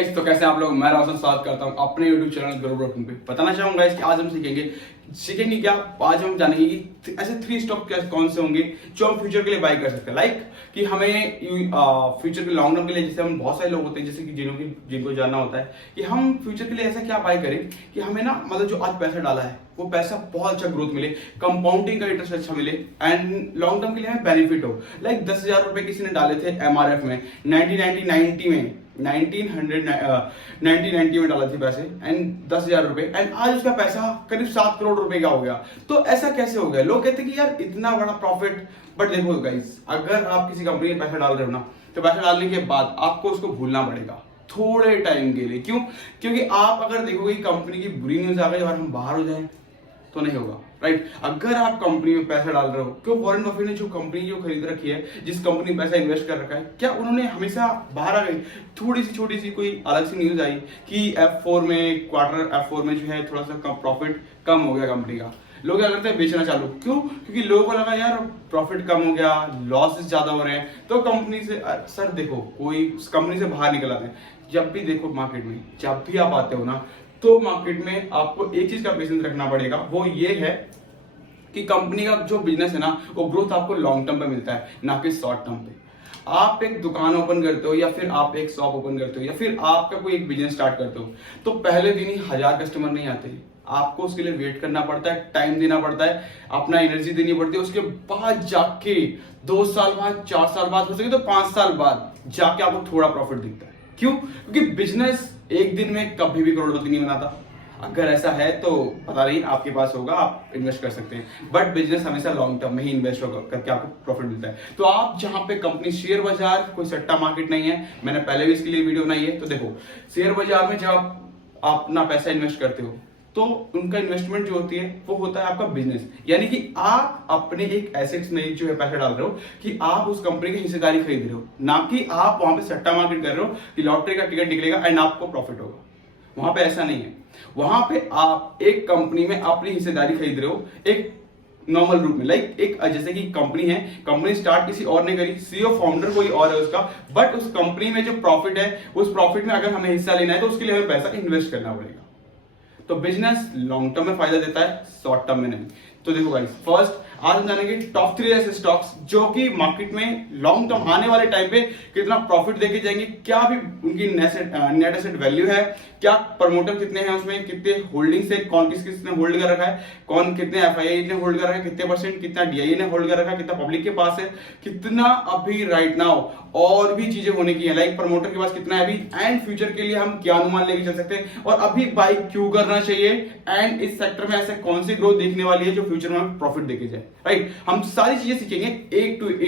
Guys, तो कैसे आप लोग। मैं रोशन स्वागत करता हूं अपने YouTube चैनल ग्रो ब्रोकिंग पे। बताना चाहूंगा गाइस कि आज हम सीखेंगे क्या। आज हम जानेंगे कि ऐसे 3 स्टॉक कौन से होंगे जो हम फ्यूचर के लिए बाय कर सकते हैं। लाइक कि हमें फ्यूचर के लॉन्ग टर्म के लिए, जैसे हम बहुत सारे लोग होते हैं जैसे कि जिनको जानना होता है कि हम फ्यूचर के लिए ऐसा क्या बाय करें कि हमें ना मतलब जो आज पैसा डाला है वो पैसा बहुत अच्छा ग्रोथ मिले, कंपाउंडिंग का इंटरेस्ट अच्छा मिले एंड लॉन्ग टर्म के लिए हमें बेनिफिट हो। लाइक 10,000 रुपए किसी ने डाले थे MRF में 1990 में डाला थे पैसे एंड 10,000 रुपए एंड आज उसका पैसा करीब 7 करोड़ रुपए का हो गया। तो ऐसा कैसे हो गया? लोग कहते हैं कि यार इतना बड़ा प्रॉफिट। बट देखो गाइस, अगर आप किसी कंपनी में पैसा डाल रहे हो ना, तो पैसा डालने के बाद आपको उसको भूलना पड़ेगा थोड़े टाइम के लिए। क्यों? क्योंकि आप अगर देखोगे कंपनी की बुरी न्यूज आ गई और हम बाहर हो जाए तो नहीं होगा, राइट। अगर आप कंपनी में पैसा डाल रहे हो, क्यों वॉरेन बफेट ने जो कंपनी जो खरीद रखी है, जिस कंपनी में पैसा इन्वेस्ट कर रखा है, क्या उन्होंने हमेशा बाहर आ गई थोड़ी सी छोटी सी कोई अलग सी न्यूज आई कि F4 में क्वार्टर F4 में जो है थोड़ा सा प्रॉफिट कम हो गया कंपनी का, लोग क्या करते हैं बेचना चालू। क्यों? क्योंकि लोगों को लगा यार प्रॉफिट कम हो गया, लॉसेस ज्यादा हो रहे हैं, तो कंपनी से सर देखो कोई कंपनी से बाहर निकल आते हैं। जब भी देखो मार्केट में जब भी आप आते हो ना, तो मार्केट में आपको एक चीज का पेशेंस रखना पड़ेगा, वो ये है कि कंपनी का जो बिजनेस है ना, वो ग्रोथ आपको लॉन्ग टर्म पे मिलता है, ना कि शॉर्ट टर्म पे। आप एक दुकान ओपन करते हो या फिर आप एक शॉप ओपन करते हो या फिर आपका कोई एक बिजनेस स्टार्ट करते हो, तो पहले दिन ही 1000 कस्टमर नहीं आते। आपको उसके लिए वेट करना पड़ता है, टाइम देना पड़ता है, अपना एनर्जी देनी पड़ती है। उसके बाद जाके 2 साल बाद, 4 साल बाद, हो सके तो 5 साल बाद जाके आपको थोड़ा प्रॉफिट दिखता है। क्यों? क्योंकि बिजनेस एक दिन में कभी भी करोड़पति नहीं बनाता। अगर ऐसा है तो पता नहीं आपके पास होगा, आप इन्वेस्ट कर सकते हैं, बट बिजनेस हमेशा लॉन्ग टर्म में ही इन्वेस्ट करके आपको प्रॉफिट मिलता है। तो आप जहां पे कंपनी, शेयर बाजार कोई सट्टा मार्केट नहीं है, मैंने पहले भी इसके लिए वीडियो बनाई है। तो देखो, शेयर बाजार में जब आप अपना पैसा इन्वेस्ट करते हो, तो उनका इन्वेस्टमेंट जो होती है वो होता है आपका बिजनेस, यानी कि आप अपने एक एसेट्स में जो है पैसा डाल रहे हो कि आप उस कंपनी की हिस्सेदारी खरीद रहे हो, ना कि आप वहां पे सट्टा मार्केट कर रहे हो कि लॉटरी का टिकट निकलेगा एंड आपको प्रॉफिट होगा। वहां पे ऐसा नहीं है। वहां पे आप एक कंपनी में अपनी हिस्सेदारी खरीद रहे हो एक नॉर्मल रूप में। लाइक एक जैसे कि कंपनी है, कंपनी स्टार्ट किसी और ने करी, सीईओ फाउंडर कोई और है उसका, बट उस कंपनी में जो प्रॉफिट है, उस प्रॉफिट में अगर हमें हिस्सा लेना है तो उसके लिए हमें पैसा इन्वेस्ट करना पड़ेगा। तो बिजनेस लॉन्ग टर्म में फायदा देता है, शॉर्ट टर्म में नहीं। तो देखो गाइस, फर्स्ट आज हम जानेंगे टॉप 3 ऐसे स्टॉक्स जो कि मार्केट में लॉन्ग टर्म आने वाले टाइम पे कितना प्रॉफिट देके जाएंगे, क्या भी उनकी नेट एसेट वैल्यू है, क्या प्रमोटर कितने हैं उसमें, कितने होल्डिंग्स है, कौन किसने होल्ड कर रखा है, कौन कितने FII ने होल्ड कर रखा है, कितने परसेंट, कितना DIA ने होल्ड कर रखा है, कितना पब्लिक के पास है, कितना अभी राइट नाउ और भी चीजें होने की है, लाइक प्रमोटर के पास कितना है अभी, एंड फ्यूचर के लिए हम क्या अनुमान लेके चल सकते हैं, और अभी बाई क्यों करना चाहिए, एंड इस सेक्टर में ऐसे कौन सी ग्रोथ देखने वाली है जो फ्यूचर में प्रॉफिट देके जाए, राइट। हम सारी चीजें सीखेंगे A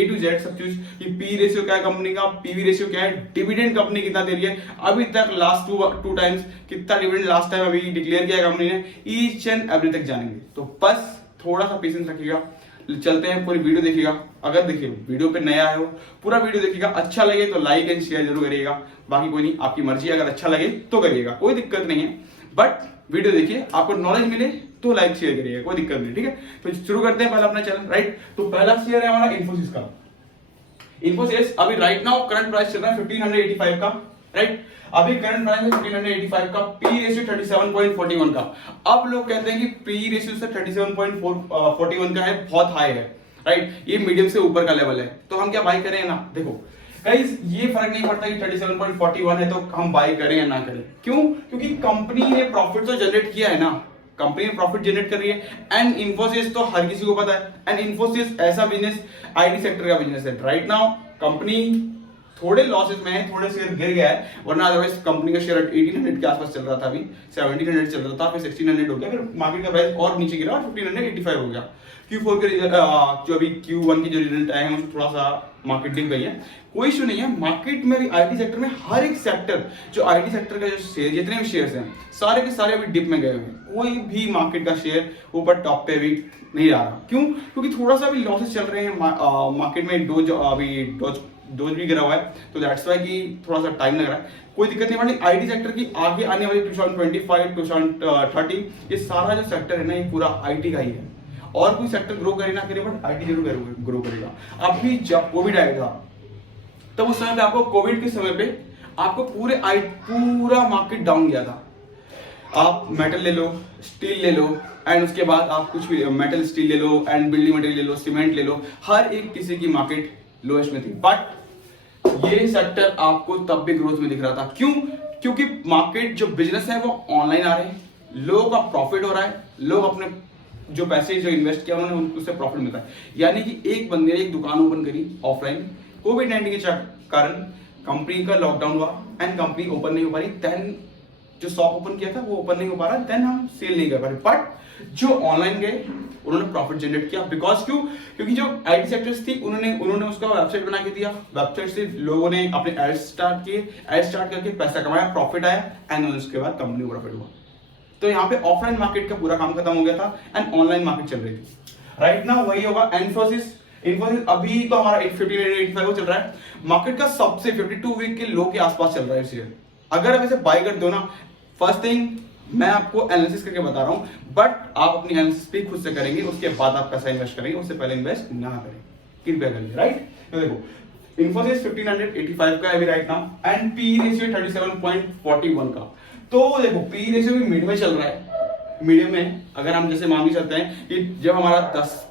to Z सब चीज कि P रेशियो क्या है कंपनी का, PV रेशियो क्या है, डिविडेंड कंपनी कितना दे रही है अभी तक, लास्ट टू टाइम्स कितना डिविडेंड लास्ट टाइम अभी डिक्लेयर किया है कंपनी ने, ईच एंड एवरी तक जानेंगे। तो बस थोड़ा सा पेशेंस रखिएगा, चलते हैं, पूरी वीडियो देखिएगा। अगर देखिए वीडियो पे नया आए हो, पूरा वीडियो देखिएगा, अच्छा लगे तो लाइक एंड शेयर जरूर करिएगा, बाकी कोई नहीं, आपकी मर्जी, अगर अच्छा लगे तो करिएगा, कोई दिक्कत नहीं है, बट वीडियो देखिए, आपको नॉलेज मिले तो लाइक शेयर करिएगा, कोई दिक्कत नहीं, ठीक है। तो शुरू करते हैं पहले अपना चैनल, राइट। तो पहला शेयर है हमारा इन्फोसिस का। इन्फोसिस अभी राइट नाउ करंट प्राइस चल रहा है 1585 का, राइट। अभी करंट प्राइस है 1585 का, पी रेशियो 37.41 का। अब लोग कहते हैं कि पी रेशियो से 37.41 का है, बहुत हाई है, राइट। ये मीडियम से ऊपर का लेवल है, तो हम क्या बाई करें ना। देखो गाइस, ये फर्क नहीं पड़ता कि 37.41 है तो हम बाई करें या ना करें। क्यों? क्योंकि कंपनी ने प्रॉफिट तो जनरेट किया है ना, कंपनी प्रॉफिट जनरेट कर रही है, एंड इन्फोसिस तो हर किसी को पता है, एंड इन्फोसिस ऐसा बिजनेस IT सेक्टर का बिजनेस है। राइट नाउ कंपनी थोड़े लॉसेस में है, थोड़े शेयर गिर गया है, वरना अदरवाइज कंपनी का शेयर 1800 के आसपास चल रहा था, अभी 1700 चल रहा था, फिर 1600 हो गया, फिर मार्केट का प्राइस और नीचे गिरा और 1585 हो गया। Q4 के रिजल्ट, जो अभी Q1 के जो रिजल्ट आए हैं उसमें थोड़ा सा मार्केट डिप गई है, कोई इशू नहीं है। मार्केट में भी IT सेक्टर में हर एक सेक्टर, जो IT सेक्टर का जो शेयर, जितने भी शेयर्स हैं सारे के सारे अभी डिप में गए हुए हैं, कोई भी मार्केट का शेयर ऊपर टॉप पे अभी नहीं आ रहा। क्यों? क्योंकि थोड़ा सा भी लॉसेस चल रहे हैं मार्केट में, डोज भी गिरा हुआ है, तो दैट्स वाई कि थोड़ा सा टाइम लग रहा है, कोई दिक्कत नहीं वाली। IT सेक्टर की आगे आने वाली 2025 2030 ये सारा जो सेक्टर है ना, ये पूरा IT का ही है, और कोई सेक्टर ग्रो करे ना करे, बट IT जरूर ग्रो करेगा। अभी जब कोविड आया था, तब उस समय पे आपको कोविड के समय पे आपको पूरा मार्केट डाउन गया था। आप मेटल ले लो, स्टील ले लो, एंड उसके बाद आप कुछ भी मेटल स्टील ले लो, एंड बिल्डिंग मटेरियल ले लो, सीमेंट ले लो, हर एक किसी की मार्केट लोएस्ट में थी। बट ये सेक्टर आपको तब भी ग्रोथ में दिख रहा था। क्यों? क्योंकि मार्केट जो बिजनेस है वो ऑनलाइन आ रहे हैं, लोगों का प्रॉफिट हो रहा है, लोग अपने जो पैसे जो इन्वेस्ट किया उन्होंने उससे प्रॉफिट मिलता है। यानी कि एक बंदे ने एक दुकान ओपन करी ऑफलाइन, कोविड-19 के कारण कंपनी का लॉकडाउन हुआ एंड कंपनी ओपन नहीं हो पा रही, देन जो शॉप ओपन किया था वो ओपन नहीं हो पा रहा, देन हम सेल नहीं कर पा रहे। बट जो ऑनलाइन गए उन्होंने प्रॉफिट जनरेट किया। बिकॉज क्योंकि जो आईटी सेक्टर्स थी उन्होंने उसका वेबसाइट बना के दिया, वेबसाइट से लोगों ने अपने एड स्टार्ट किए, एड स्टार्ट करके पैसा कमाया, प्रॉफिट आया, एंड उसके बाद कंपनी को प्रॉफिट हुआ। तो यहाँ पे ऑफलाइन मार्केट का पूरा काम खत्म हो गया था एंड ऑनलाइन मार्केट चल रही थी। राइट नाउ वही होगा इन्फोसिस अभी तो हमारा 1585 चल रहा है, मार्केट का सबसे 52 वीक के लो के आसपास चल रहा है शेयर। अगर आप इसे बाय कर दो ना, फर्स्ट थिंग मैं आपको एनालिसिस करके बता रहा हूं, बट आप अपनी एनालिसिस भी खुद से करेंगे, उसके बाद आप पैसा इन्वेस्ट करेंगे, उससे पहले इन्वेस्ट ना करें, कृपया करिए। राइट, तो देखो इन्फोसिस 1585 का है अभी right now, and P ratio 37.41 का। तो देखो पी रेशियो भी मिड में चल रहा है, मीडियम में। अगर हम जैसे मान भी चलते हैं कि जब हमारा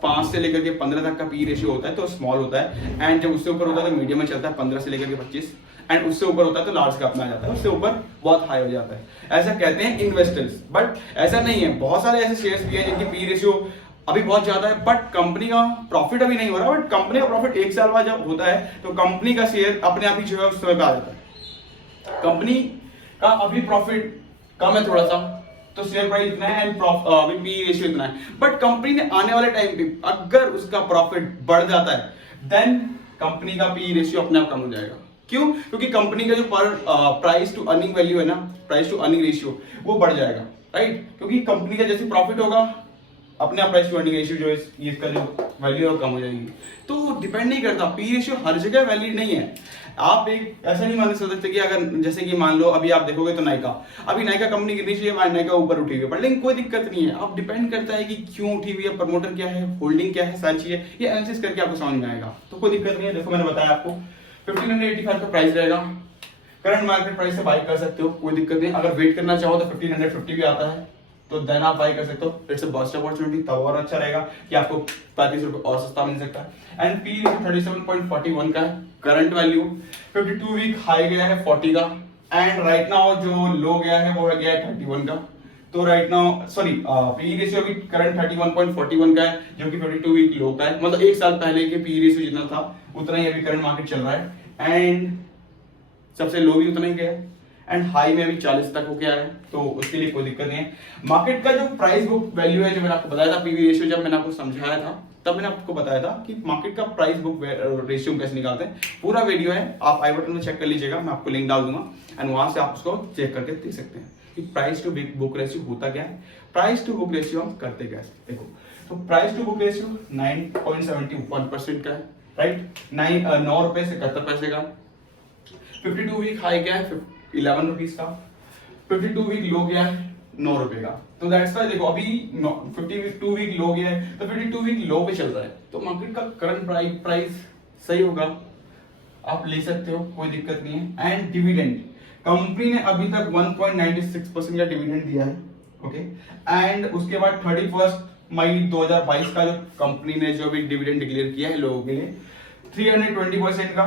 5 से लेकर के 15 तक का पी रेशियो होता है तो स्मॉल होता है, एंड जब उससे ऊपर होता है तो मीडियम में चलता है 15 से लेकर के 25, एंड उससे ऊपर होता है तो लार्ज का अपना जाता है, उससे ऊपर बहुत हाई हो जाता है। ऐसा कहते हैं इन्वेस्टर्स, बट ऐसा नहीं है। बहुत सारे ऐसे शेयर्स भी हैं जिनकी पी रेशियो अभी बहुत ज्यादा है, बट कंपनी का प्रॉफिट अभी नहीं हो रहा। बट कंपनी का प्रॉफिट 1 साल बाद जब होता है तो कंपनी का शेयर अपने आप ही जो है उस समय पे आ जाता है। कंपनी का अभी प्रॉफिट कम है थोड़ा सा, तो शेयर प्राइस इतना है एंड अभी पी रेशियो इतना है, बट कंपनी ने आने वाले टाइम पे अगर उसका प्रॉफिट बढ़ जाता है, देन कंपनी का पी रेशियो अपने आप कम हो जाएगा। क्यों? क्योंकि कंपनी का जो प्राइस टू अर्निंग वैल्यू है ना, प्राइस टू अर्निंग रेशियो, वो बढ़ जाएगा। राइट, क्योंकि कंपनी का जैसे प्रॉफिट होगा अपने आप प्राइस टू अर्निंग रेशियो जो है इसका जो वैल्यू है वो कम हो जाएगी। तो डिपेंड नहीं करता, पी रेशियो हर जगह वैलिड नहीं है। आप एक ऐसा नहीं मान सकते कि अगर जैसे कि मान लो अभी आप देखोगे तो नाइका, अभी नाइका कंपनी गिरनी चाहिए, नाइका ऊपर उठी हुई है, पर लेकिन कोई दिक्कत नहीं है। आप डिपेंड करता है कि क्यों उठी हुई है, प्रमोटर क्या है, होल्डिंग क्या है, सारी चीजें ये एनालिसिस करके आपको समझ में आएगा। तो कोई दिक्कत नहीं है। देखो मैंने बताया आपको 1585 का प्राइस रहेगा, करंट मार्केट प्राइस से बाय कर सकते हो, कोई दिक्कत नहीं। अगर वेट करना चाहो तो 1550 भी आता है, तो देन आप बाय कर सकते हो। इट्स अ बेस्ट अपॉर्चुनिटी, तब और अच्छा रहेगा कि आपको 35 रुपए और सस्ता मिल सकता है। एंड पी 37.41 का है, करंट वैल्यू 52 वीक हाई गया है 40 का, एंड राइट नाउ जो लो गया है वो गया है 31 का। तो right now sorry P ratio भी करंट 31.41 का है, जो कि 52 वीक लो का है। मतलब 1 साल पहले के पी रेशियो जितना था उतना ही अभी करंट मार्केट चल रहा है, एंड सबसे लो भी उतना ही गया है, एंड हाई में अभी 40 तक हो गया है, तो उसके लिए कोई दिक्कत नहीं है। मार्केट का जो प्राइस बुक वैल्यू है, जो मैंने आपको बताया था पीवी रेशियो, जब मैंने आपको समझाया था तब मैंने आपको बताया था कि मार्केट का प्राइस बुक रेशियो कैसे निकालते हैं। पूरा वीडियो है, आप आई बटन में चेक कर लीजिएगा, मैं आपको लिंक डाल दूंगा, एंड वहां से आप उसको चेक करके देख सकते हैं कि प्राइस टू बुक रेशियो होता क्या है, प्राइस टू बुक रेशियो हम करते कैसे। देखो तो प्राइस टू बुक रेशियो 9.71% का है, राइट, 9 रुपए से 71 पैसे का। 52 वीक हाई गया है 11 रुपीज का, 52 वीक लो गया है 9 रुपए का। तो दैट्स व्हाई देखो अभी 52 वीक लो गया है, तो 52 वीक लो पे चल रहा है, तो मार्केट का करंट प्राइस सही होगा, आप ले सकते हो, कोई दिक्कत नहीं है। एंड डिविडेंड, कंपनी ने अभी तक 1.96% का डिविडेंड दिया है, ओके। एंड उसके बाद 31 मई 2022 का जो कंपनी ने जो भी डिविडेंड डिक्लेयर किया है लोगों के लिए 320% का,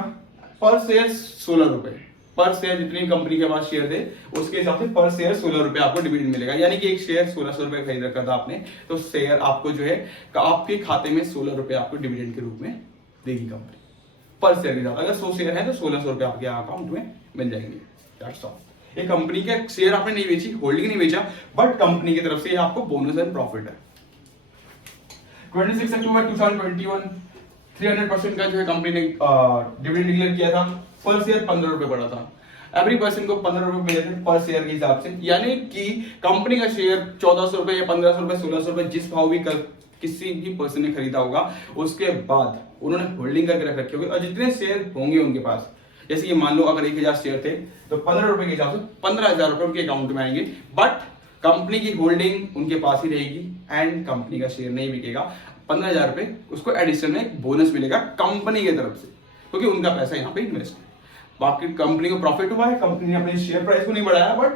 पर शेयर 16 रुपए, पर शेयर जितनी कंपनी के पास शेयर थे उसके हिसाब से पर शेयर 16 रुपए आपको डिविडेंड मिलेगा। यानी कि एक शेयर 1600 रुपए खरीद रखा था आपने, तो शेयर आपको जो है आपके खाते में 16 रुपए आपको डिविडेंड के रूप में देगी कंपनी, पर शेयर के साथ। अगर 100 शेयर है तो 1600 रुपए आपके अकाउंट में मिल जाएंगे। That's all. ये कंपनी का शेयर आपने नहीं बेची, होल्डिंग नहीं बेचा, बट कंपनी की तरफ से आपको बोनस एंड प्रॉफिट है। 26 अक्टूबर 2021 300% का जो है कंपनी ने डिविडेंड डिक्लेयर किया था, पर शेयर 15 रुपए पड़ा था। एवरी पर्सन को 15 रुपए मिले थे पर शेयर के हिसाब से, यानी कि कंपनी का शेयर 1400 रुपए या 1500 रुपए 1600 रुपए जिस भाव भी किसी भी पर्सन ने खरीदा होगा, उसके बाद उन्होंने होल्डिंग करके रख रखे होंगे, और जितने शेयर होंगे उनके पास, जैसे कि मान लो अगर 1000 शेयर थे तो 15 रुपए के हिसाब से 15,000 रुपए उनके अकाउंट में आएंगे, बट कंपनी की होल्डिंग उनके पास ही रहेगी एंड कंपनी का शेयर नहीं बिकेगा। 15,000 रुपए उसको एडिशनल में बोनस मिलेगा कंपनी की तरफ से, क्योंकि उनका पैसा यहाँ पे इन्वेस्ट है। बाकी कंपनी को प्रॉफिट हुआ है, कंपनी ने अपने शेयर प्राइस को नहीं बढ़ाया, बट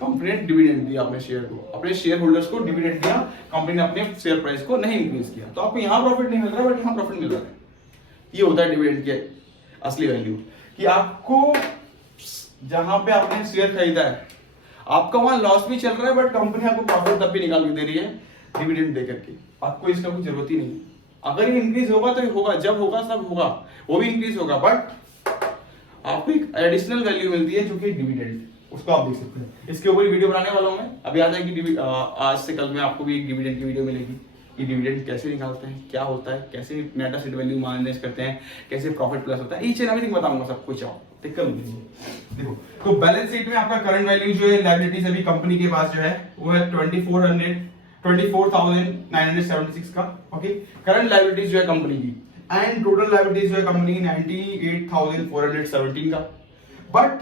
कंपनी ने डिविडेंड दिया अपने शेयर को, अपने शेयर होल्डर्स को डिविडेंड दिया, कंपनी ने अपने शेयर प्राइस को नहीं इंक्रीज किया। तो आपको यहाँ प्रॉफिट नहीं मिल रहा है, बट यहाँ प्रॉफिट मिल रहा है। ये होता है डिविडेंड की असली वैल्यू, कि आपको जहां पे आपने शेयर खरीदा है आपका वहां लॉस भी चल रहा है, बट कंपनी आपको प्रॉफिट तब भी निकाल के दे रही है डिविडेंड दे करके। आपको इसका कोई जरूरत ही नहीं है। अगर ये इंक्रीज होगा तो होगा, जब होगा सब होगा, वो भी इंक्रीज होगा, बट आपको एक एडिशनल वैल्यू मिलती है जो कि डिविडेंड, उसको आप देख सकते हैं। इसके ऊपर वीडियो बनाने वाला हूं मैं, अभी आ जाएगी आज से कल में आपको भी एक डिविडेंड की वीडियो मिलेगी कि डिविडेंड कैसे निकालते हैं, क्या होता है, कैसे नेट एसेट वैल्यू मैनेज करते हैं, कैसे प्रॉफिट प्लस होता है, ईच एंड एवरीथिंग बताऊंगा सब कुछ। आओ देखो, तो बैलेंस शीट में आपका करंट वैल्यू जो है लायबिलिटीज अभी कंपनी के पास जो है वो है 24,976 का, ओके। करंट लायबिलिटीज जो है कंपनी की, एंड टोटल लायबिलिटीज जो है कंपनी की 98,417 का। बट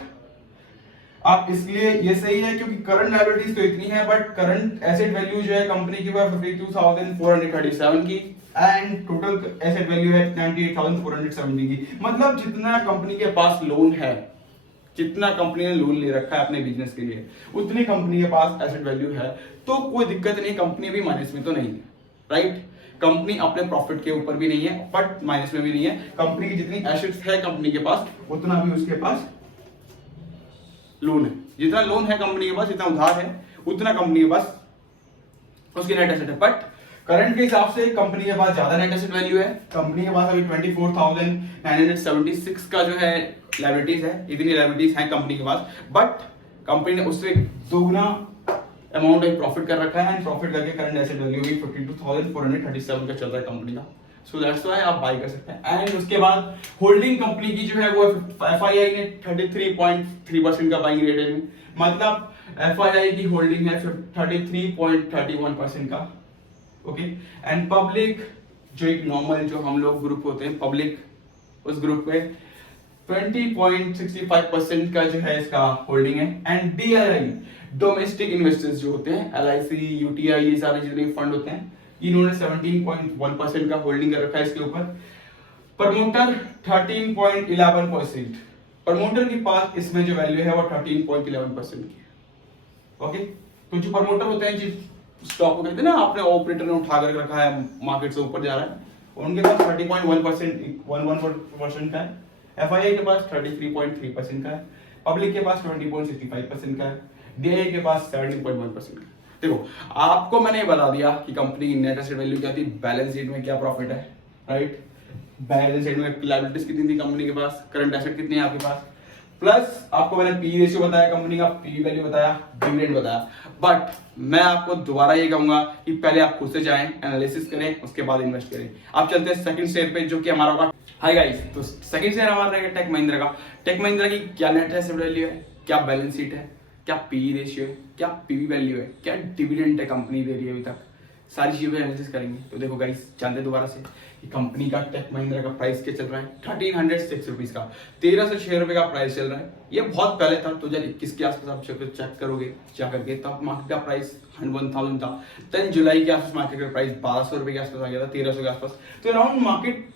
आप इसलिए ये सही है क्योंकि करंट लायबिलिटीज तो इतनी है, बट करंट एसेट वैल्यू जो है कंपनी की वो 52,437 की, एंड टोटल एसेट वैल्यू है 98,470 की। मतलब जितना कंपनी के पास लोन है, जितना कंपनी ने लोन ले रखा है अपने बिजनेस के लिए, उतनी कंपनी के पास एसेट वैल्यू है, तो कोई दिक्कत नहीं, कंपनी भी माइनस में तो नहीं है, राइट। कंपनी अपने प्रॉफिट के ऊपर भी नहीं है, बट माइनस में भी नहीं है। कंपनी की जितनी एसेट्स है कंपनी के पास, उतना भी उसके पास लोन है। जितना लोन है कंपनी के पास, जितना उधार है, उतना कंपनी के पास उसकी नेट एसेट है। बट करंट के हिसाब से कंपनी के पास ज्यादा नेट एसेट वैल्यू है। कंपनी के पास अभी 24,976 का जो है लायबिलिटीज है, इतनी लायबिलिटीज है कंपनी के पास, बट कंपनी ने उससे दोगुना अमाउंट एक प्रॉफिट कर रखा है, एंड प्रॉफिट करके करंट एसेट वैल्यू भी 52,437 का चल रहा है कंपनी का। सो दैट्स व्हाई आप बाय कर सकते हैं। एंड उसके बाद होल्डिंग कंपनी की जो है वो एफआईआई ने 33.3% का बाइंग रेट है, मतलब एफआईआई की होल्डिंग है 33.31% का, ओके। एंड पब्लिक जो एक नॉर्मल जो हम लोग ग्रुप होते हैं पब्लिक, उस ग्रुप पे 20.65% का जो है इसका होल्डिंग है। एंड डीआईआई डोमेस्टिक इन्वेस्टर्स जो होते हैं, एलआईसी, यूटीआई, ये सारे जितने फंड होते हैं, इन्होंने 17.1% का होल्डिंग कर रखा है इसके ऊपर। प्रमोटर 13.11%, प्रमोटर के पास इसमें जो वैल्यू है वो 13.11% की, ओके। तो जो प्रमोटर होते हैं, जिस स्टॉक को कहते हैं ना, आपने ऑपरेटर ने उठा कर रखा है, मार्केट से ऊपर जा रहा है, उनके पास 30.11% का है। एफआईआई के पास 33.3% का है, पब्लिक के पास 20.65% का है, डीआईआई के पास 17.1% का है। देखो, आपको मैंने बता दिया कि कंपनी की नेट एसेट वैल्यू क्या थी, बैलेंस शीट में क्या प्रॉफिट है, राइट। बैलेंस शीट में लायबिलिटीज कितनी थी कंपनी के पास, करंट एसेट कितनी है आपके पास, प्लस आपको मैंने पी रेशियो बताया, कंपनी का पी वैल्यू बताया, डिविडेंड बताया। बट मैं आपको दोबारा ये कहूंगा कि पहले आप खुद से जाएं, एनालिसिस करें, उसके बाद इन्वेस्ट करें। आप चलते हैं सेकंड शेयर पे, जो कि हमारा होगा, हाय गाइस, तो सेकंड शेयर हमारा रहेगा टेक महिंद्रा का। टेक महिंद्रा की क्या नेट एसेट वैल्यू है, क्या बैलेंस शीट है, क्या पी रेशियो है, क्या पीवी वैल्यू है, क्या डिविडेंड है कंपनी दे रही है अभी तक, सारी चीजें एनालिसिस करेंगे। तो देखो गाइस, जानते दोबारा से कि कंपनी का टेक महिंद्रा का प्राइस क्या चल रहा है, 1306 रुपीज का, 1306 रुपए का प्राइस चल रहा है। ये बहुत पहले था, 2021 के आसपास आप चेक करोगे जा करके, तब मार्केट का प्राइस 1000 था। 10 जुलाई के आसपास मार्केट का प्राइस 1200 रुपए के आसपास आ गया था, 1300 के आसपास। तो अराउंड मार्केट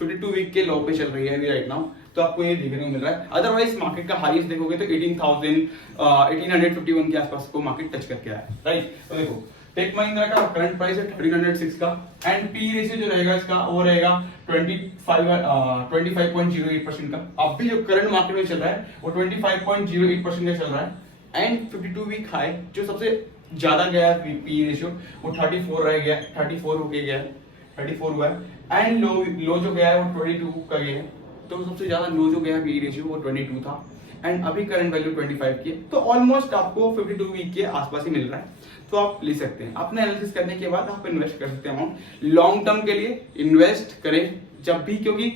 52 वीक के लो पे चल रही है अभी राइट नाउ, तो आपको ये देखने को मिल रहा है। अदरवाइज मार्केट का हाईएस्ट देखोगे तो 1851 के आसपास को मार्केट टच करके आया है, राइट। तो देखो, टेक महिंद्रा का करंट प्राइस है 1306 का, एंड पी रेशियो जो रहेगा इसका वो रहेगा 25.08% का। अब भी जो करंट मार्केट में चल रहा है वो 25.08% का चल रहा है। एंड 52 वीक हाई जो सबसे ज्यादा गया है पी रेशियो, वो 34 रह गया, 34 होके गया है, 34 हुआ है। एंड लो जो गया है वो 22 का गया है, तो सबसे ज्यादा लो जो गया है पी रेशियो वो 22 था। एंड अभी करंट वैल्यू 25 की है, तो ऑलमोस्ट आपको 52 वीक के आसपास ही मिल रहा है। तो आप ले सकते हैं, अपने एनालिसिस करने के बाद आप इन्वेस्ट कर सकते हैं अमाउंट। लॉन्ग टर्म के लिए इन्वेस्ट करें जब भी, क्योंकि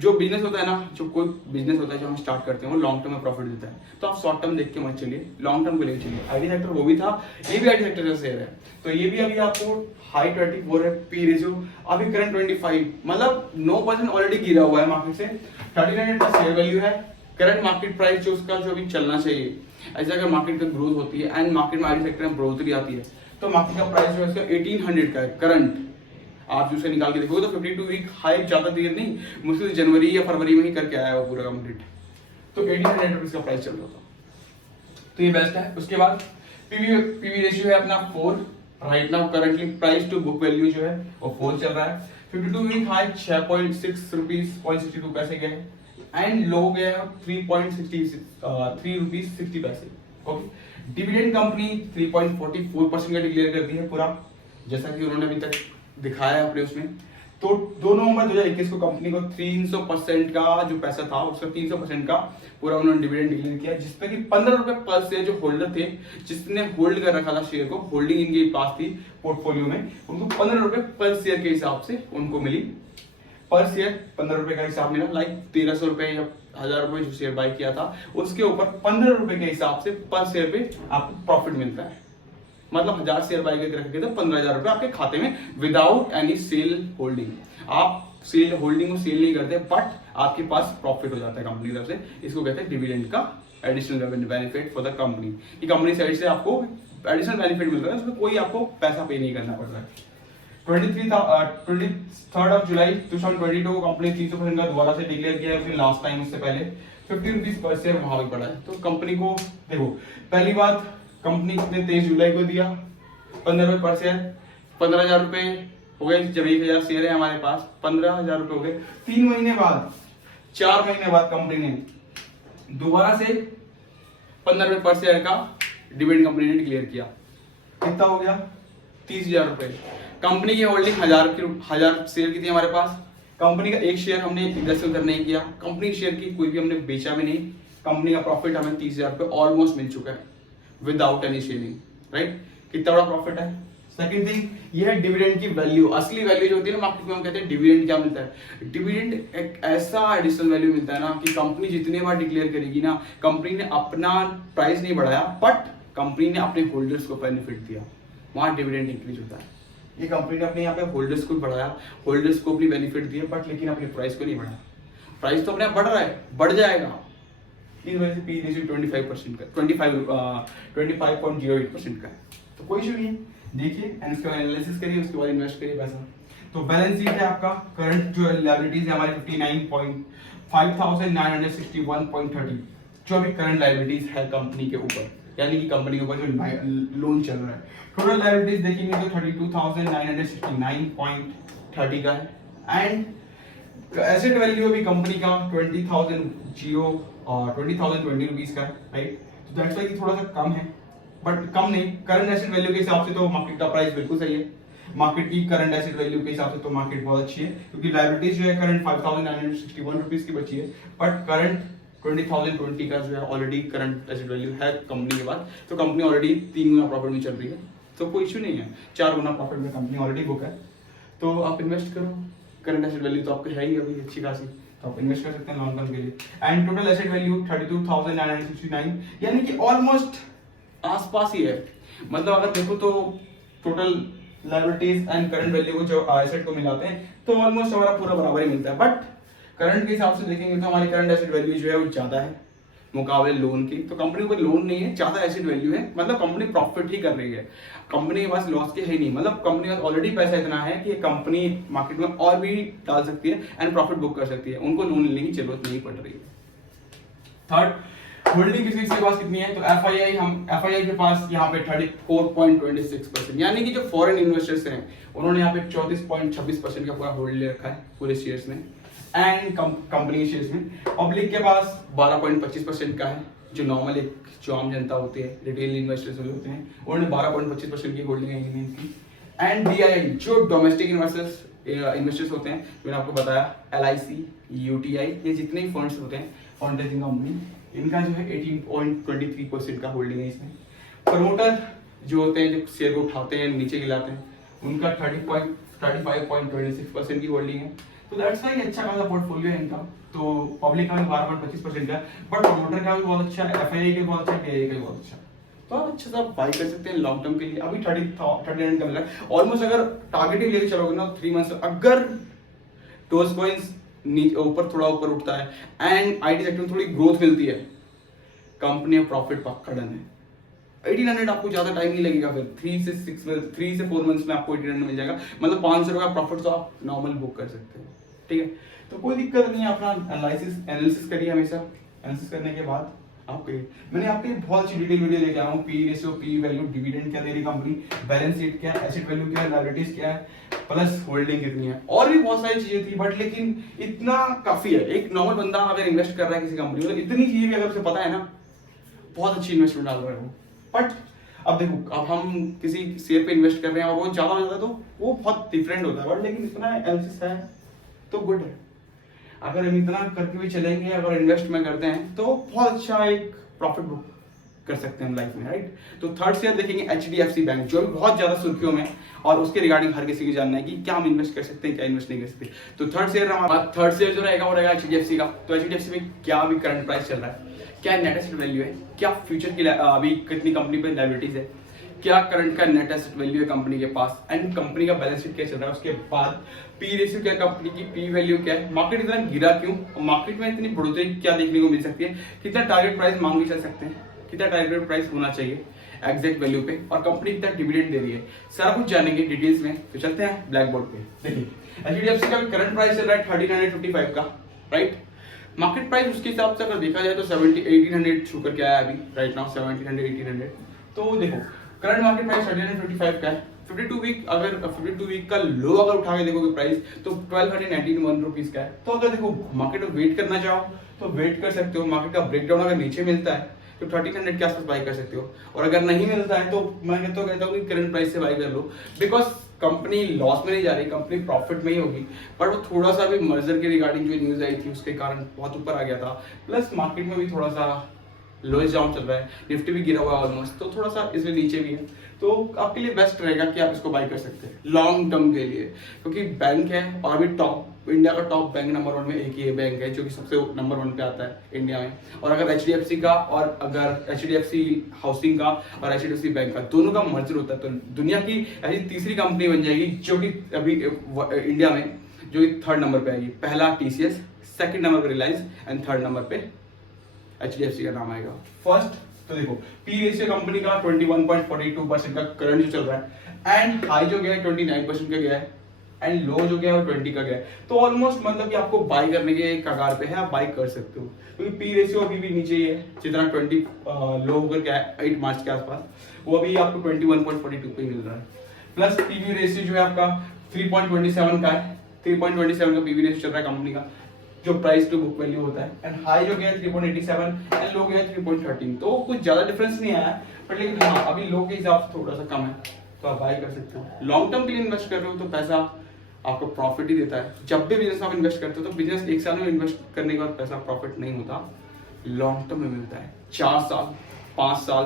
जो बिजनेस होता है ना, जो कोई बिजनेस होता है जो हम स्टार्ट करते हैं, वो लॉन्ग टर्म में प्रॉफिट देता है। तो आप शॉर्ट टर्म देख के मत चलिए, लॉन्ग टर्म को लेकर चलिए। आईटी सेक्टर वो भी था, ये भी आईटी सेक्टर का शेयर है, तो ये भी अभी आपको हाई 24 है पी रेशियो, अभी करंट 25, मतलब 9% ऑलरेडी गिरा हुआ है मार्केट से। 1300 का शेयर वैल्यू है, करंट मार्केट प्राइस जो उसका जो अभी चलना चाहिए, ऐसे अगर मार्केट का ग्रोथ होती है एंड मार्केट में आईटी सेक्टर में बढ़ोतरी आती है, तो मार्केट का प्राइस जो है इसका 1800 का है करंट। आप जो उसका निकाल के देखोगे तो 52 वीक हाई ज़्यादा देर नहीं, मुश्किल जनवरी या फरवरी में ही करके आया वो पूरा कंप्लीट। तो 1800 रुपीज़ का प्राइस चल रहा था, तो ये बेस्ट है। उसके बाद पीवी रेशियो है अपना 4, right now currently price to book value जो है वो 4 चल रहा है। 52 वीक हाई 6.6 रुपीज 0.62 पैसे गए एंड लो गया 3 रुपीज 60 पैसे। ओके, डिविडेंड कंपनी 3.44% का डिक्लेयर कर दी है पूरा, जैसा कि उन्होंने अभी तक दिखाया है अपने उसमें। तो 2 नवंबर 2021 को कंपनी को 300% का जो पैसा था उसका 300% का पूरा उन्होंने डिविडेंड डिक्लेयर किया, जिसपे कि 15 रुपए पर शेयर जो होल्डर थे, जिसने होल्ड कर रखा था शेयर को, होल्डिंग इनके पास थी पोर्टफोलियो में, उनको 15 रुपए पर शेयर के हिसाब से उनको मिली। पर शेयर 15 रुपए का हिसाब मिला, लाइक 1300 रुपए या 1000 रुपए जो शेयर बाय किया था उसके ऊपर 15 रुपए के हिसाब से पर शेयर पे आपको प्रॉफिट मिलता है। मतलब 1000 शेयर बाय करके रखेंगे तो 15,000 रुपए आपके खाते में विदाउट एनी सेल होल्डिंग। आप सेल होल्डिंग को सेल नहीं करते बट आपके पास प्रॉफिट हो जाता है कंपनी की तरफ से। इसको कहते हैं डिविडेंड का additional benefit for the company. ये कंपनी साइड से आपको एडिशनल बेनिफिट मिल रहा है, उसमें कोई आपको पैसा पे नहीं करना पड़ रहा है। 23 जुलाई 2022 को कंपनी 300% का दोबारा से डिक्लेयर किया है उसने लास्ट टाइम, उससे पहले 50 रुपीज पर शेयर वहां भी पड़ा है। तो कंपनी को देखो, पहली बात कंपनी ने 23 जुलाई को दिया 15 रुपए पर शेयर, 15,000 रुपए हो गए। जब 1000 शेयर है हमारे पास 15,000 रुपए हो गए। 3 महीने बाद 4 महीने बाद कंपनी ने दोबारा से 15 रुपए पर शेयर का डिविडेंड कंपनी ने डिक्लेयर किया। कितना हो गया? 30,000 रुपए। कंपनी की होल्डिंग 1000 शेयर की थी हमारे पास। कंपनी का एक शेयर हमने इधर से उधर नहीं किया, कंपनी शेयर की कोई भी हमने बेचा भी नहीं। कंपनी का प्रॉफिट हमें 30,000 रुपए ऑलमोस्ट मिल चुका है विदाउट एनी शेयरिंग, राइट? कितना बड़ा प्रॉफिट है। सेकंड थिंग, ये है डिविडेंड की वैल्यू। असली वैल्यू जो होती है ना मार्केट में, हम कहते हैं डिविडेंड क्या मिलता है। डिविडेंड एक ऐसा एडिशनल वैल्यू मिलता है ना कि कंपनी जितने बार डिक्लेयर करेगी ना, कंपनी ने अपना प्राइस नहीं बढ़ाया बट कंपनी ने अपने होल्डर्स को बेनिफिट दिया, वहां डिविडेंड इंक्रीज होता है। ये कंपनी ने अपने यहाँ पे होल्डर्स को बढ़ाया, होल्डर्स को अपनी बेनिफिट दिए बट लेकिन अपने प्राइस को नहीं बढ़ाया। प्राइस तो अपने आप बढ़ रहा है, बढ़ जाएगा, इस वजह से पी रेशियो 25% का 25.08% का है। तो कोई इशू नहीं है, देखिए एंड इसका एनालिसिस करिए, उसके बाद इन्वेस्ट करिए पैसा। तो बैलेंस शीट है आपका, करंट जो लायबिलिटीज है हमारी 59,961.30 जो अभी करंट लायबिलिटीज है कंपनी के ऊपर, यानी कि कंपनी के ऊपर जो लोन चल रहा है। टोटल लायबिलिटीज देखेंगे तो 32,969.30 का है एंड एसेट वैल्यू अभी कंपनी का 20,020 रुपीज का है, राइट? तो दैट्स व्हाई थोड़ा सा कम है बट कम नहीं, करंट एसेट वैल्यू के हिसाब से तो मार्केट का प्राइस बिल्कुल सही है। मार्केट की करंट एसेट वैल्यू के हिसाब से तो मार्केट बहुत अच्छी है, क्योंकि लायबिलिटीज जो है करंट 5,961 रुपीज की बची है बट करंट 20,020 का जो है ऑलरेडी करंट एसेट वैल्यू है कंपनी के बाद। तो कंपनी ऑलरेडी 3 गुना प्रॉफिट में चल रही है, तो कोई इशू नहीं है। 4 गुना प्रॉफिट में कंपनी ऑलरेडी बुक है, तो आप इन्वेस्ट करो। करंट एसेट वैल्यू तो आपके है ही अभी अच्छी खासी, तो आप इन्वेस्ट कर सकते हैं लॉन्ग टर्म के लिए। एंड टोटल एसेट वैल्यू 32,969, यानी कि ऑलमोस्ट आसपास ही है। मतलब अगर देखो तो total liabilities and current value को जो एसेट को मिलाते हैं तो ऑलमोस्ट हमारा पूरा बराबर ही मिलता है। बट करंट के हिसाब से देखेंगे तो हमारी करंट एसेट वैल्यू जो है वो ज्यादा है मुकाबले लोन की। तो कंपनी को लोन नहीं है, ज्यादा एसेट वैल्यू है, मतलब कंपनी प्रॉफिट ही कर रही है, कंपनी के पास लॉस के है नहीं। मतलब कंपनी के पास ऑलरेडी पैसा इतना है कि कंपनी मार्केट में और भी डाल सकती है एंड प्रॉफिट बुक कर सकती है, उनको लोन लेने की जरूरत नहीं पड़ रही है। थर्ड, होल्डिंग किसी के पास कितनी है? तो एफआईआई के पास यहाँ पे 34.26%, यानी कि जो फॉरेन इन्वेस्टर्स हैं उन्होंने यहाँ पे 34.26% का पूरा होल्ड ले रखा है पूरे शेयर्स में एंड कंपनी के शेयर्स में। पब्लिक के पास 12.25% का है, जो नॉर्मल एक जो आम जनता होती है, रिटेल इन्वेस्टर्स होते हैं, उन्होंने 12.25% की होल्डिंग है की। एंड डीआईआई जो डोमेस्टिक इन्वेस्टर्स होते हैं, मैंने आपको बताया LIC, UTI, ये जितने भी फंड्स होते हैं फंड रेजिंग कंपनी, इनका जो है 18.23% का होल्डिंग है इसमें। प्रमोटर जो होते हैं, जो शेयर को उठाते हैं नीचे गिलाते हैं, उनका 35.26% की होल्डिंग है। तो दैट्स व्हाई अच्छा खासा पोर्टफोलियो है इनका। तो पब्लिक का भी 12.25% का, बट प्रमोटर का भी बहुत अच्छा है, FII का भी बहुत अच्छा है, DII का भी बहुत अच्छा है। तो आप अच्छा सा बाई कर सकते हैं लॉन्ग टर्म के लिए। अभी 39 का मिला है ऑलमोस्ट। अगर टारगेट ही लेके चलोगे ना 3 मंथ्स, अगर डोज कॉइंस ऊपर थोड़ा ऊपर उठता है एंड IT सेक्टर में थोड़ी ग्रोथ मिलती है, कंपनी प्रॉफिट पक्का डन है, 1800 आपको ज़्यादा टाइम नहीं लगेगा, फिर 3 से 4 मंथ्स में आपको 1800 मिल जाएगा, मतलब 500 रुपये का प्रॉफिट तो आप नॉर्मल बुक कर सकते हो, ठीक है। तो कोई दिक्कत नहीं है, अपना एनालिसिस करिए हमेशा। एनालिसिस करने के बाद आपके मैंने आपके बहुत अच्छी डिटेल वीडियो लेके आया हूँ, P ratio, P value, dividend क्या दे रही कंपनी, बैलेंस शीट क्या है, एसेट वैल्यू क्या है, लायबिलिटीज क्या है, प्लस होल्डिंग कितनी है, और भी बहुत सारी चीजें थी, बट लेकिन इतना काफी है। एक नॉर्मल बंदा अगर इन्वेस्ट कर रहा है किसी कंपनी में, तो इतनी चीजें भी अगर उसे पता है ना, बहुत अच्छी इन्वेस्टमेंट डाल रहे हो। बट अब देखो, अब हम किसी शेयर पे इन्वेस्ट कर रहे हैं और वो ज्यादा हो जाता है तो वो बहुत डिफरेंट होता है, बट लेकिन इतना एनालिसिस है तो गुड है। अगर हम इतना करके भी चलेंगे, अगर इन्वेस्ट में करते हैं तो बहुत अच्छा एक प्रॉफिट बुक कर सकते हैं लाइफ में, राइट। तो थर्ड शेयर देखेंगे HDFC बैंक, जो भी बहुत ज्यादा सुर्खियों में, और उसके रिगार्डिंग हर किसी को जानना है कि क्या हम इन्वेस्ट कर सकते हैं, क्या इन्वेस्ट नहीं कर सकते। तो थर्ड शेयर जो रहेगा वो रहेगा HDFC का। तो HDFC में क्या अभी करंट प्राइस चल रहा है, क्या नेट एसेट वैल्यू है, क्या फ्यूचर की अभी कितनी कंपनी पे लायबिलिटीज है, क्या करंट का नेट एसेट वैल्यू है कंपनी के पास, एंड कंपनी का बैलेंस शीट क्या चल रहा है, उसके बाद पी रेशियो क्या कंपनी की, पी वैल्यू क्या है, मार्केट इतना गिरा क्यों, और मार्केट में इतनी बढ़ोतरी क्या देखने को मिल सकती है, कितना टारगेट प्राइस मांग के चल सकते हैं, कितना टारगेट प्राइस होना चाहिए एग्जैक्ट वैल्यू पे, और कंपनी कितना डिविडेंड दे रही है, सारा कुछ जानेंगे डिटेल्स में। तो चलते हैं ब्लैक बोर्ड पे। देखिए HDFC का करंट प्राइस चल रहा है 1355 का, राइट। मार्केट प्राइस उसके हिसाब से अगर देखा जाए तो 1800 छू करके आया अभी, राइट नाउ 1700 1800। तो देखो करंट मार्केट प्राइस 1355 का है। 52 वीक अगर 52 वीक का लो अगर उठा के देखोगे प्राइस तो 1291 रुपीज का है। तो अगर देखो मार्केट में वेट करना चाहो तो वेट कर सकते हो, मार्केट का ब्रेकडाउन अगर नीचे मिलता है तो 1300 के आसपास बाई कर सकते हो, और अगर नहीं मिलता है तो मैं कहता हूँ कि करंट प्राइस से बाई कर लो, बिकॉज कंपनी लॉस में नहीं जा रही, कंपनी प्रॉफिट में ही होगी। बट वो थोड़ा सा भी मर्जर के रिगार्डिंग जो न्यूज आई थी उसके कारण बहुत ऊपर आ गया था, प्लस मार्केट में भी थोड़ा सा लोएस्ट डाउन चल रहा है, निफ्टी भी गिरा हुआ है ऑलमोस्ट, तो थोड़ा सा इसमें नीचे भी है। तो आपके लिए बेस्ट रहेगा कि आप इसको बाय कर सकते हैं लॉन्ग टर्म के लिए, क्योंकि बैंक है और अभी टॉप इंडिया का टॉप बैंक नंबर 1 में एक ही बैंक है जो कि सबसे नंबर 1 पे आता है इंडिया में। और अगर HDFC का और अगर HDFC हाउसिंग का और HDFC बैंक का दोनों का मर्जर होता है तो दुनिया की ऐसी तीसरी कंपनी बन जाएगी जो कि अभी इंडिया में जो कि 3rd नंबर पे आएगी। पहला TCS, 2nd नंबर पे रिलायंस एंड 3rd नंबर पे HDFC का नाम आएगा। फर्स्ट तो देखो पी रेशियो कंपनी का 21.42% का करंट जो चल रहा है, एंड हाई जो गया है 29% का गया है, एंड लो जो गया है वो 20 का गया है। तो ऑलमोस्ट मतलब कि आपको बाय करने के कगार पे है, आप बाय कर सकते हो, क्योंकि पी रेशियो अभी भी नीचे ही है, जितना 20 लो होकर गया है 8 मार्च के आसपास, वो अभी आपको 21.42 पे मिल रहा है। प्लस पीवी रेशियो जो है आपका 3.27 का है, 3.27 का पीवी रेशियो चल रहा है कंपनी का, जो प्राइस टू बुक वैल्यू होता है, एंड हाई जो गया 3.87 एंड लो गया 3.13। तो कुछ ज्यादा डिफरेंस नहीं आया, पर लेकिन हाँ अभी लो के हिसाब से थोड़ा सा कम है, तो आप बाय कर सकते हो। लॉन्ग टर्म के लिए इन्वेस्ट कर रहे हो तो पैसा आपको प्रॉफिट ही देता है। जब भी बिजनेस आप इन्वेस्ट करते हो तो बिजनेस 1 साल में इन्वेस्ट करने के बाद पैसा प्रॉफिट नहीं होता, लॉन्ग टर्म में मिलता है, 4 साल 5 साल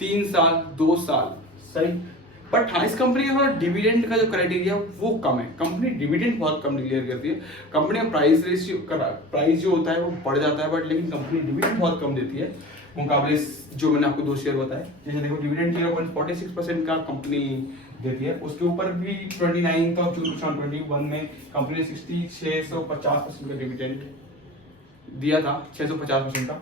3 साल 2 साल, सही। बट हाँ इस कंपनी का डिविडेंड का जो क्राइटेरिया वो कम है, कंपनी डिविडेंड बहुत कम डिक्लेयर करती है। कंपनी का प्राइस जो होता है वो बढ़ जाता है, बट लेकिन कंपनी डिविडेंड बहुत कम देती है मुकाबले जो मैंने आपको 2 शेयर बताए। जैसे देखो डिविडेंड 0.46% का कंपनी देती है, उसके ऊपर भी 29 जून 2021 में कंपनी ने 650% का डिविडेंड दिया था, 650% का।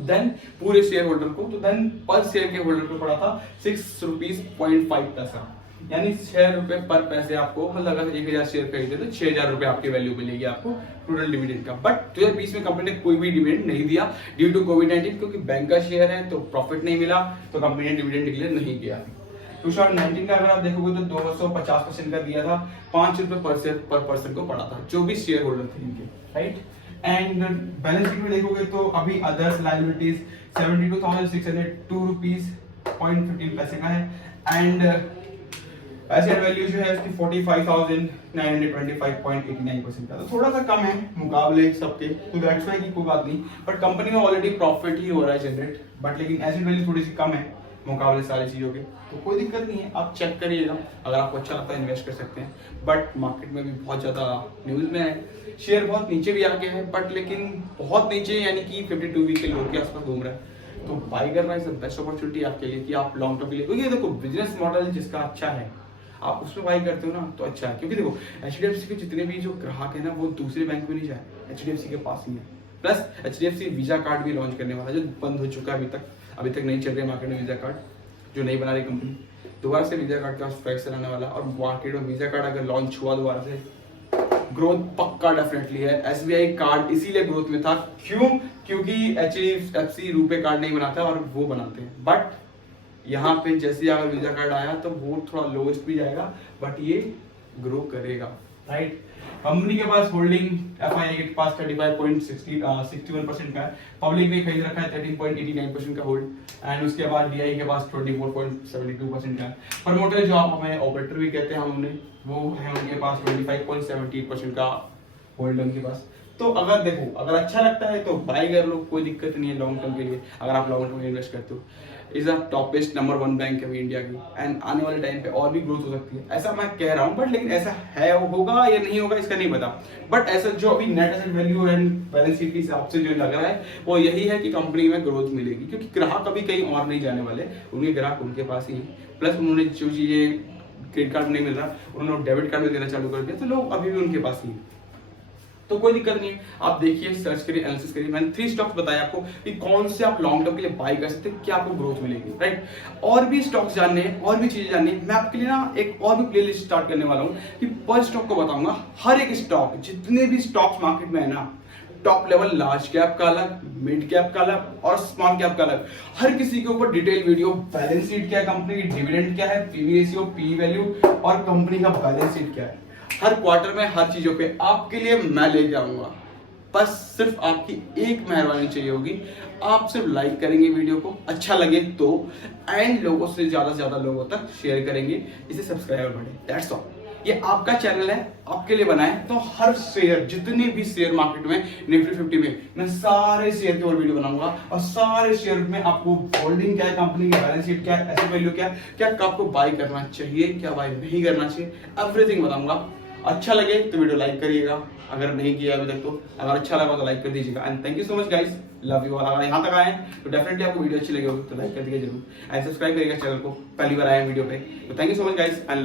देन पूरे शेयर होल्डर को, तो देन पर शेयर के होल्डर को पड़ा था 6 रुपीज 0.5 पैसा, यानी 6 रुपए पर पैसे आपको, मतलब अगर 1000 शेयर खरीदे तो 6000 रुपए आपकी वैल्यू मिलेगी आपको टोटल डिविडेंड का। बट 2020 में कंपनी ने कोई भी डिविडेंड नहीं दिया ड्यू टू कोविड-19, क्योंकि बैंक का शेयर है तो प्रॉफिट नहीं मिला, तो कंपनी ने डिविडेंड डिक्लेयर नहीं किया। 2019 का अगर आप देखोगे तो 250% का दिया था, 5 रुपए पर पर्सन को पड़ा था, जो भी शेयर होल्डर थे इनके, राइट। एंड बैलेंस शीट में देखोगे तो अभी अदर्स लायबिलिटीज 72,602 रुपीज 0.15 पैसे का है, एंड एसेट वैल्यू जो है उसकी 45,925.89% का, तो थोड़ा सा कम है मुकाबले सबके, तो दैट्स व्हाई की कोई बात नहीं। बट कंपनी में ऑलरेडी प्रॉफिट ही हो रहा है जनरेट, बट लेकिन एसेट वैल्यू थोड़ी सी कम है मुकाबले सारी चीजों के, तो कोई दिक्कत नहीं है, आप चेक करिएगा, अगर आपको अच्छा लगता है इन्वेस्ट कर सकते हैं। बट मार्केट में भी बहुत ज्यादा न्यूज में है, शेयर बहुत नीचे भी आ गया है, बट लेकिन बहुत नीचे यानी कि 52 वीक के लो के आसपास घूम रहा है, तो बाय करना इज द बेस्ट अपॉर्चुनिटी आपके लिए कि आप लॉन्ग टर्म के लिए, क्योंकि देखो बिजनेस मॉडल जिसका अच्छा है आप उसमें बाय करते हो ना तो अच्छा है। क्योंकि देखो HDFC के जितने भी जो ग्राहक है ना वो दूसरे बैंक में नहीं जाए, HDFC के पास ही है। प्लस HDFC वीजा कार्ड भी लॉन्च करने वाला है जो बंद हो चुका है अभी तक, अभी तक नहीं चल रही मार्केट में वीज़ा कार्ड, जो नहीं बना रही कंपनी। दोबारा से वीज़ा कार्ड का फैक्स आने वाला, और मार्केट में वीज़ा कार्ड अगर लॉन्च हुआ दोबारा से, ग्रोथ पक्का डेफिनेटली है। एसबीआई कार्ड इसीलिए ग्रोथ में था, क्यों? क्योंकि एचडीएफसी रुपए कार्ड नहीं बनाता और वो बनाते हैं। बट यहाँ पे जैसे अगर वीजा कार्ड आया तो वो थोड़ा लोएस्ट भी जाएगा, बट ये ग्रो करेगा, राइट। कंपनी के पास होल्डिंग एफआईआई के पास 35.61% का है, पब्लिक ने खरीद रखा है 13.89% का होल्ड, एंड उसके बाद डीआई के पास 24.72% का है। प्रमोटर जो आप हमें ऑपरेटर भी कहते हैं हम उन्हें, वो है उनके पास 25.78% का होल्ड उनके पास। तो अगर देखो, अगर अच्छा लगता है तो बाय कर लो, कोई दिक्कत नहीं है लॉन्ग टर्म के लिए, अगर आप लॉन्ग टर्म में इन्वेस्ट करते हो। Is a toppest number 1 bank है इंडिया की, एंड आने वाले टाइम पे और भी ग्रोथ हो सकती है, ऐसा मैं कह रहा हूँ। बट लेकिन ऐसा है, होगा या नहीं होगा इसका नहीं पता। बट ऐसा जो अभी net asset value and balance sheet के हिसाब से जो लग रहा है वो यही है कि कंपनी में ग्रोथ मिलेगी, क्योंकि ग्राहक अभी कहीं और नहीं जाने वाले, उनके ग्राहक उनके पास ही हैं। प्लस उन्होंने जो चीजें क्रेडिट कार्ड नहीं मिल रहा, उन्होंने डेबिट कार्ड में देना चालू कर दिया, तो लोग अभी भी उनके पास ही हैं। तो कोई दिक्कत नहीं है, आप देखिए, सर्च करिए, एनालिसिस करिए। मैंने 3 स्टॉक्स बताए आपको कि कौन से आप लॉन्ग टर्म के लिए बाय कर सकते हैं, क्या आपको ग्रोथ मिलेगी, राइट। और भी स्टॉक्स जानने हैं, और भी चीजें जाननी है, मैं आपके लिए ना एक और भी प्लेलिस्ट स्टार्ट करने वाला हूँ कि पर स्टॉक को बताऊंगा। हर एक स्टॉक, जितने भी स्टॉक्स मार्केट में है ना, टॉप लेवल लार्ज कैप का अलग, मिड कैप का अलग और स्मॉल कैप का अलग, हर किसी के ऊपर डिटेल वीडियो, बैलेंस शीट क्या है कंपनी की, डिविडेंड क्या है, पीवी रेशियो, पी वैल्यू और कंपनी का बैलेंस शीट क्या है, हर क्वार्टर में हर चीजों पे आपके लिए मैं लेके आऊंगा। बस सिर्फ आपकी एक मेहरबानी चाहिए होगी, आप सिर्फ लाइक करेंगे वीडियो को, अच्छा लगे तो, एंड लोगों से ज्यादा लोगों तक शेयर करेंगे, इसे सब्सक्राइबर बढ़े। That's all. ये आपका चैनल है, आपके लिए बना है। तो हर शेयर, जितने भी शेयर मार्केट में निफ्टी 50 में, मैं सारे शेयर के ऊपर वीडियो बनाऊंगा, और सारे शेयर में आपको होल्डिंग क्या है कंपनी की, बैलेंस शीट क्या है, एसेट वैल्यू क्या है, क्या आपको बाय करना चाहिए, क्या बाय नहीं करना चाहिए, एवरीथिंग बताऊंगा। अच्छा लगे तो वीडियो लाइक करिएगा, अगर नहीं किया अभी तक तो, अगर अच्छा लगा तो लाइक कर दीजिएगा। And thank you so much guys, love you. अगर यहाँ तक आए हैं तो डेफिनेटली आपको वीडियो अच्छी लगी होगी तो लाइक कर दीजिए जरूर, एंड सब्सक्राइब करिएगा चैनल को, पहली बार आए हैं वीडियो पे। तो thank you so much guys, and